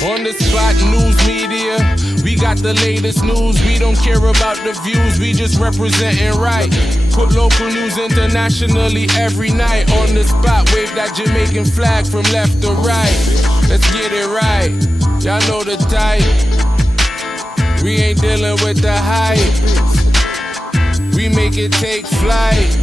On the spot news media, we got the latest news. We don't care about the views, we just representing right. Put local news internationally every night. On the spot, wave that Jamaican flag from left to right. Let's get it right, y'all know the type. We ain't dealing with the hype. We make it take flight.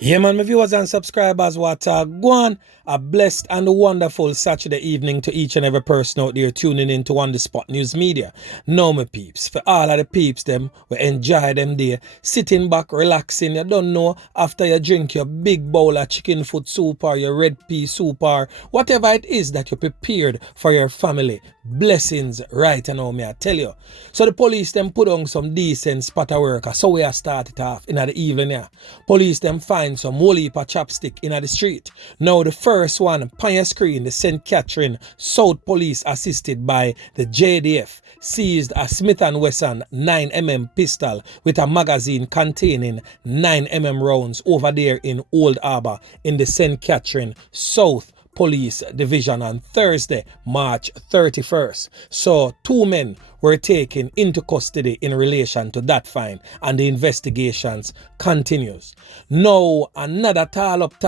Yeah, man, my viewers and subscribers, what go on. A blessed and wonderful Saturday evening to each and every person out there tuning in to On The Spot News Media. Now, my peeps, for all of the peeps, them, we enjoy them there, sitting back, relaxing. You don't know, after you drink your big bowl of chicken foot soup or your red pea soup or whatever it is that you prepared for your family. Blessings right now, me I tell you. So the police them put on some decent spot of work, so we are started off in the evening here. Police them find some whole heap of chopstick in the street. Now the first one on your screen, the St. Catherine South Police assisted by the JDF seized a Smith & Wesson 9mm pistol with a magazine containing 9mm rounds over there in Old Harbour in the St. Catherine South Police Division on Thursday, March 31st. So 2 men were taken into custody in relation to that fine, and the investigations continues. Now another tall up,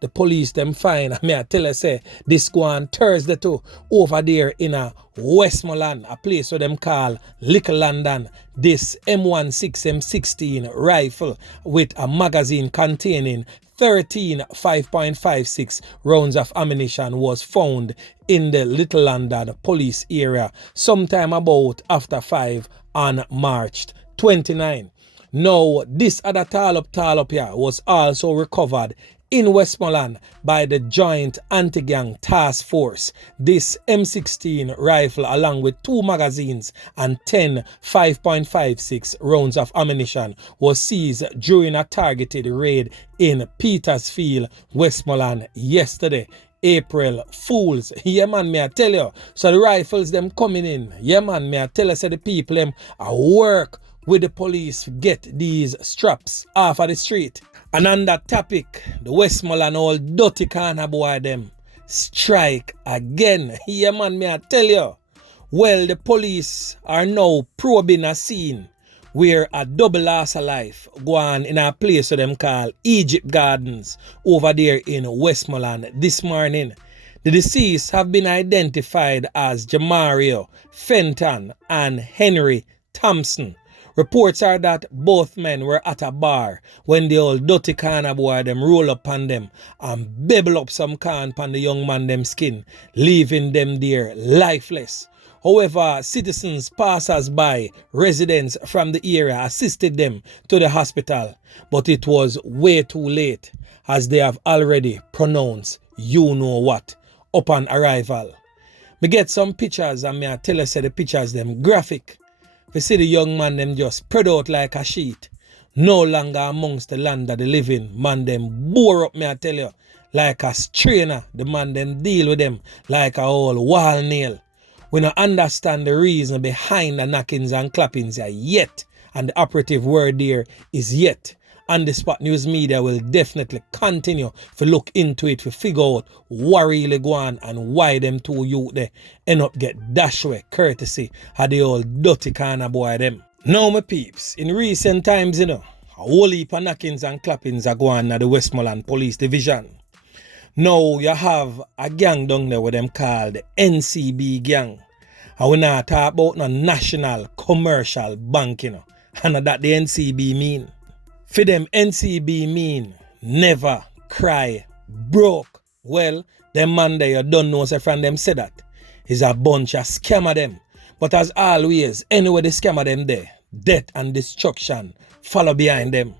the police them fine. I tell you say this go on Thursday too, over there in a Westmoreland, a place where them call Little London. This M16 M16 rifle with a magazine containing 13 5.56 rounds of ammunition was found in the Little London police area sometime about after 5 on March 29. Now, this other tall up here was also recovered in Westmoreland by the Joint Anti-Gang Task Force. This M16 rifle along with 2 magazines and 10 5.56 rounds of ammunition was seized during a targeted raid in Petersfield, Westmoreland yesterday. April Fools. Yeah man, me I tell you. So the rifles them coming in. Yeah man, me I tell you, so the people them I work with the police to get these straps off of the street. And on that topic, the Westmoreland old dirty corner boy them strike again. Yeah man, me I tell you. Well, the police are now probing a scene where a double loss of life go on in a place that them call Egypt Gardens over there in Westmoreland this morning. The deceased have been identified as Jamario Fenton and Henry Thompson. Reports are that both men were at a bar when the old dirty corner boy them roll up on them and bebble up some can on the young man them skin, leaving them there lifeless. However, citizens, passers-by, residents from the area assisted them to the hospital, but it was way too late as they have already pronounced you know what upon arrival. Me get some pictures and me I tell you say the pictures them graphic. We see the young man them just spread out like a sheet, no longer amongst the land of the living. Man them bore up, me I tell you, like a strainer. The man them deal with them like a whole wall nail. We don't understand the reason behind the knockings and clappings yet, and the operative word there is yet. On the Spot News Media will definitely continue to look into it to figure out what really go on and why them two youth they end up get dash away courtesy of the old dirty corner boy them. Now my peeps, in recent times a whole heap of knockings and clappings are going at the Westmoreland Police Division. Now you have a gang down there with them called the NCB gang. And we not talk about no national commercial bank, and that the NCB mean. For them NCB mean never cry broke. Well, them man there you don't know, so from them say that is a bunch of scammer them. But as always, anyway the scammer them there, death and destruction follow behind them.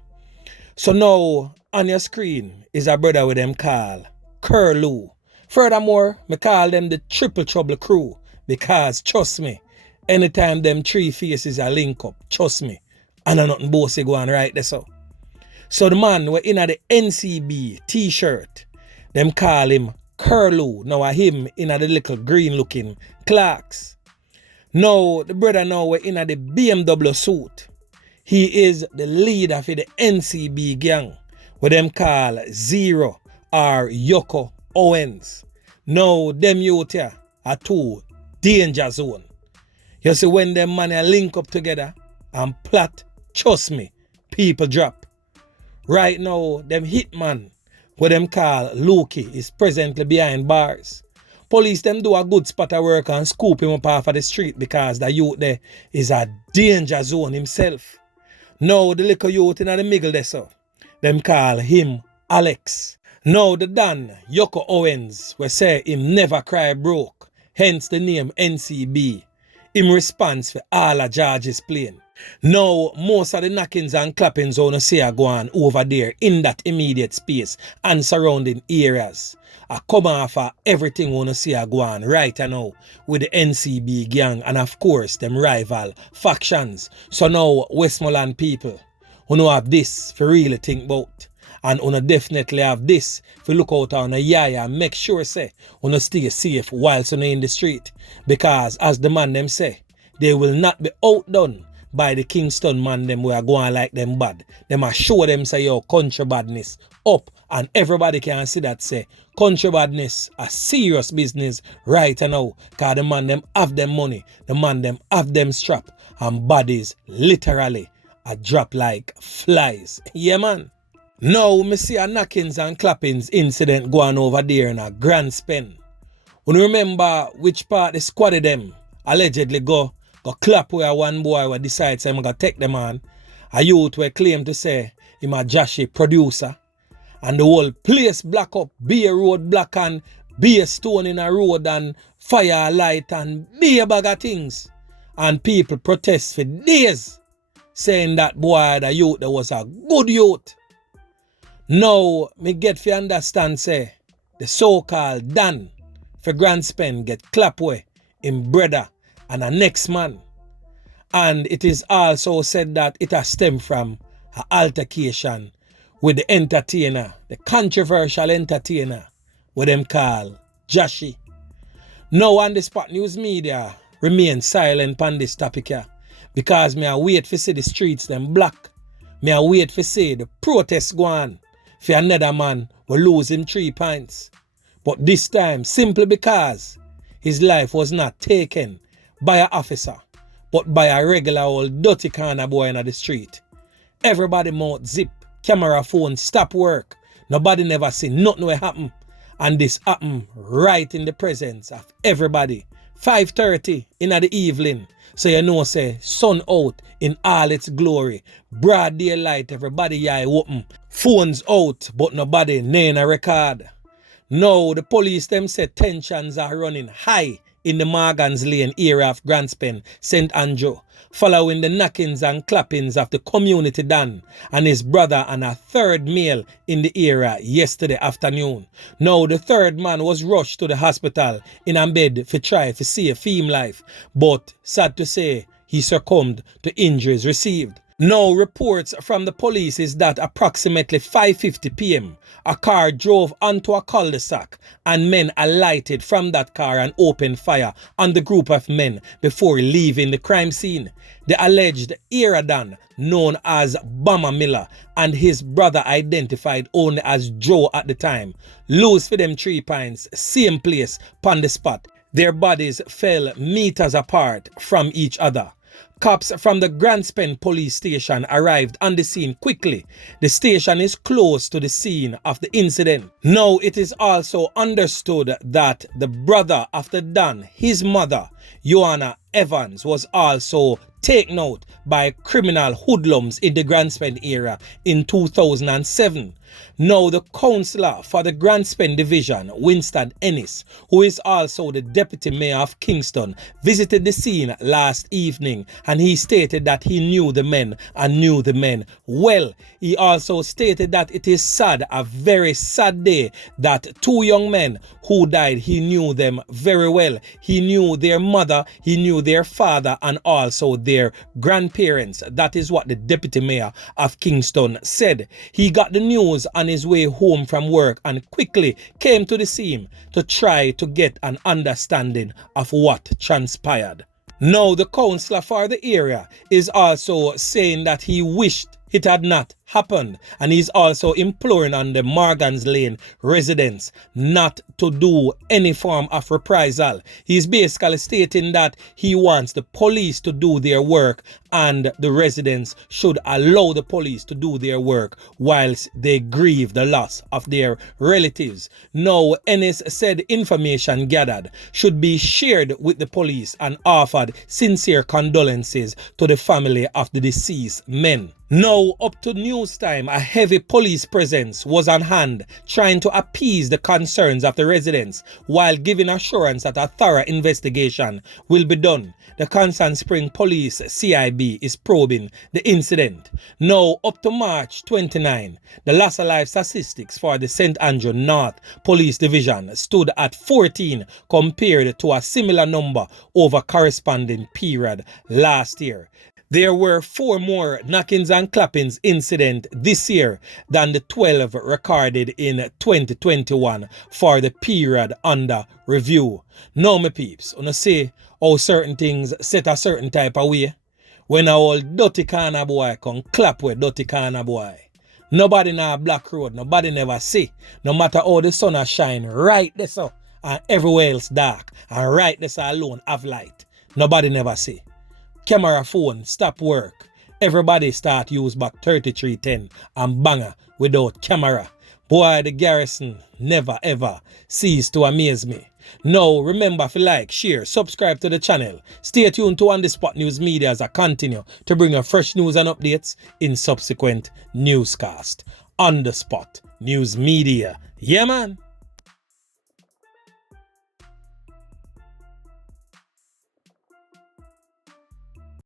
So now on your screen is a brother with them called Curlew. Furthermore, me call them the Triple Trouble crew because trust me, anytime them 3 faces are link up, trust me, and nothing bossy go on right there so. So the man were in the NCB t-shirt, them call him Curlew. Now him in the little green looking Clarks. Now the brother now we're in the BMW suit. He is the leader for the NCB gang, what them call Zero or Yoko Owens. Now, them youth here are two danger zone. You see, when them man link up together and plot, trust me, people drop. Right now, them hitman, what them call Loki, is presently behind bars. Police them do a good spot of work and scoop him up off of the street because the youth there is a danger zone himself. Now the little youth in the middle there, so them call him Alex. Now the Don, Yoko Owens, we say him never cry broke, hence the name NCB. Him response for all of George's playing. Now, most of the knockings and clappings on see are going over there in that immediate space and surrounding areas. I come off of everything on see are going right now with the NCB gang and of course them rival factions. So now, Westmoreland people, who have this for really think about. And you definitely have this for look out on a yaya and make sure say you stay safe whilst you're in the street. Because as the man them say, they will not be outdone by the Kingston man them who are going like them bad. Them are show them say your country badness up and everybody can see that say country badness a serious business right now. Cause the man them have them money, the man them have them strap and bodies literally a drop like flies. Yeah man. Now, me see a knockings and clappings incident going over there in a grand spend. You remember which part the squad of them allegedly go clap where one boy will decide say I'm going to take them on. A youth will claim to say him a Joshy producer. And the whole place black up, be a road black and be a stone in a road and fire light and be a bag of things. And people protest for days saying that boy, the youth, there was a good youth. Now, me get fi understand say, the so-called Dan for Grand Spend get clap way in brother and a next man. And it is also said that it has stemmed from an altercation with the entertainer, the controversial entertainer, what them call Joshy. Now on the Spot News Media remain silent on this topic here because me a wait for see the streets them black. Me a wait for see the protests go on. For another man will lose him 3 pints. But this time, simply because his life was not taken by an officer, but by a regular old dirty kind of boy in the street. Everybody mouth zip, camera phone stop work. Nobody never see nothing will happen. And this happened right in the presence of everybody. 5:30 in the evening. So you know say sun out in all its glory. Broad daylight, everybody eye open. Phones out, but nobody nail a record. Now the police them say tensions are running high in the Morgan's Lane area of Grand Spend, St. Andrew, following the knockings and clappings of the community Dan and his brother and a third male in the area yesterday afternoon. Now the third man was rushed to the hospital in a bed for try to save him life, but sad to say he succumbed to injuries received. Now reports from the police is that approximately 5:50 p.m. a car drove onto a cul-de-sac and men alighted from that car and opened fire on the group of men before leaving the crime scene. The alleged Iradan, known as Bama Miller, and his brother identified only as Joe at the time, lose for them 3 pints, same place, on the spot. Their bodies fell meters apart from each other. Cops from the Grand Spend police station arrived on the scene quickly. The station is close to the scene of the incident. Now it is also understood that the brother of the Dan, his mother, Joanna Evans, was also taken out by criminal hoodlums in the Grand Spend area in 2007. Now the councillor for the Grand Spend division, Winston Ennis, who is also the deputy mayor of Kingston, visited the scene last evening and he stated that he knew the men and knew the men well. He also stated that it is sad, a very sad day, that 2 young men who died, he knew them very well. He knew their mother, he knew their father and also their grandparents. That is what the deputy mayor of Kingston said. He got the news on his way home from work and quickly came to the scene to try to get an understanding of what transpired. Now the councillor for the area is also saying that he wished it had not happened. And he's also imploring on the Morgan's Lane residents not to do any form of reprisal. He's basically stating that he wants the police to do their work and the residents should allow the police to do their work whilst they grieve the loss of their relatives. Now, Ennis said information gathered should be shared with the police and offered sincere condolences to the family of the deceased men. Now, up to news time, a heavy police presence was on hand trying to appease the concerns of the residents while giving assurance that a thorough investigation will be done. The Constant Spring Police CIB is probing the incident. Now, up to March 29, the loss of life statistics for the St. Andrew North Police Division stood at 14 compared to a similar number over corresponding period last year. There were 4 more knockings and clappings incidents this year than the 12 recorded in 2021 for the period under review. Now, my peeps, wanna see how certain things set a certain type of way? When a old dirty corner boy come clap with dirty corner boy. Nobody na Black Road, nobody never see. No matter how the sun a shine right there so, and everywhere else dark, and right there so alone have light. Nobody never see. Camera phone stop work. Everybody start use back 3310 and banger without camera. Boy, the garrison never ever cease to amaze me. Now, remember to like, share, subscribe to the channel. Stay tuned to On The Spot News Media as I continue to bring you fresh news and updates in subsequent newscast. On The Spot News Media. Yeah, man.